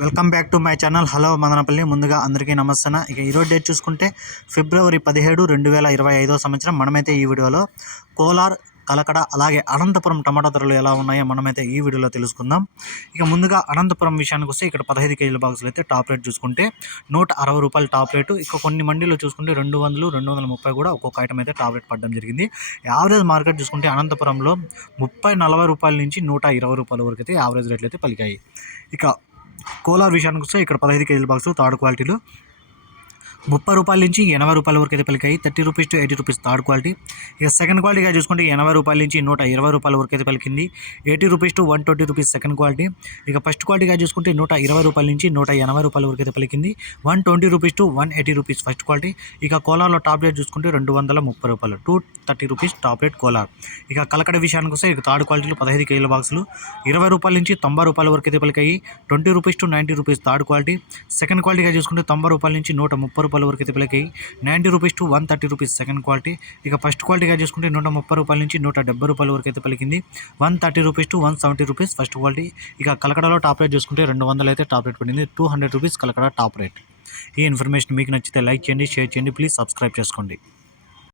Welcome back to my channel. Hello Madanapalle. ముందుగా అందరికీ నమస్తే ఇక ఈరోజు డేట్ చూసుకుంటే ఫిబ్రవరి పదిహేడు రెండు వేల ఇరవై ఐదో సంవత్సరం. మనమైతే ఈ వీడియోలో కోలార్ కలకడ అలాగే అనంతపురం టమాటా ధరలు ఎలా ఉన్నాయో మనమైతే ఈ వీడియోలో తెలుసుకుందాం. ఇక ముందుగా అనంతపురం విషయానికి వస్తే ఇక్కడ పదహైదు కేజీల బాక్సులు అయితే టాప్ రేట్ చూసుకుంటే నూట అరవై రూపాయలు టాప్ రేటు. ఇక కొన్ని మండీలో చూసుకుంటే రెండు వందలు రెండు వందల ముప్పై కూడా ఒక్కొక్క ఐటమ్ అయితే టాప్ రేట్ పడడం జరిగింది. యావరేజ్ మార్కెట్ చూసుకుంటే అనంతపురంలో ముప్పై నలభై రూపాయల నుంచి నూట ఇరవై రూపాయల వరకు అయితే యావరేజ్ రేట్లు అయితే పలికాయి. ఇక కోలార్ విషయానికి వస్తే ఇక్కడ పదహైదు కేజీల బాక్స్ థర్డ్ క్వాలిటీలు. ముప్పై రూపాయల నుంచి ఎనభై రూపాయల వరకు అయితే పలికాయి thirty rupees to eighty rupees third quality. ఇక సెకండ్ క్వాలిటీగా చూసుకుంటే ఎనభై రూపాయల నుంచి నూట ఇరవై రూపాయల వరకు అయితే పలికింది eighty rupees to one twenty rupees second quality. ఇక ఫస్ట్ క్వాలిటీగా చూసుకుంటే నూట ఇరవై రూపాయల నుంచి నూట ఎనభై రూపాయల వరకు అయితే పలికింది one twenty rupees to one eighty rupees first quality. ఇక కోలార్లో టాప్ రేట్ చూసుకుంటే రెండు వందల ముప్పై రూపాయలు two thirty rupees top rate Kolar. ఇక కలకడ విషయానికి వస్తే ఇక థర్డ్ క్వాలిటీలో పదహైదు కేజీల బాక్సులు. ఇరవై రూపాయల నుంచి తొంభై రూపాయల వరకు అయితే పలికాయి twenty rupees to ninety rupees third quality. Second క్వాలిటీగా చూసుకుంటే తొంభై రూపాయల నుంచి నూట ముప్పై రూపాయల వరకు అయితే పిల్లకి ninety rupees to one thirty rupees second quality. ఇక ఫస్ట్ క్వాలిటీగా చూసుకుంటే నూట ముప్పై రూపాయల నుంచి నూట డెబ్బై రూపాయల వరకు అయితే పలికింది. One thirty rupees to one seventy rupees first quality. ఇక కలకడలో టాప్ రేట్ చూసుకుంటే రెండు వందలు అయితే టాప్ రేట్ పడింది. Two hundred rupees Kalakada top rate. ఈ ఇన్ఫర్మేషన్ మీకు నచ్చితే లైక్ చేయండి షేర్ చేయండి ప్లీజ్ సబ్స్క్రైబ్ చేసుకోండి.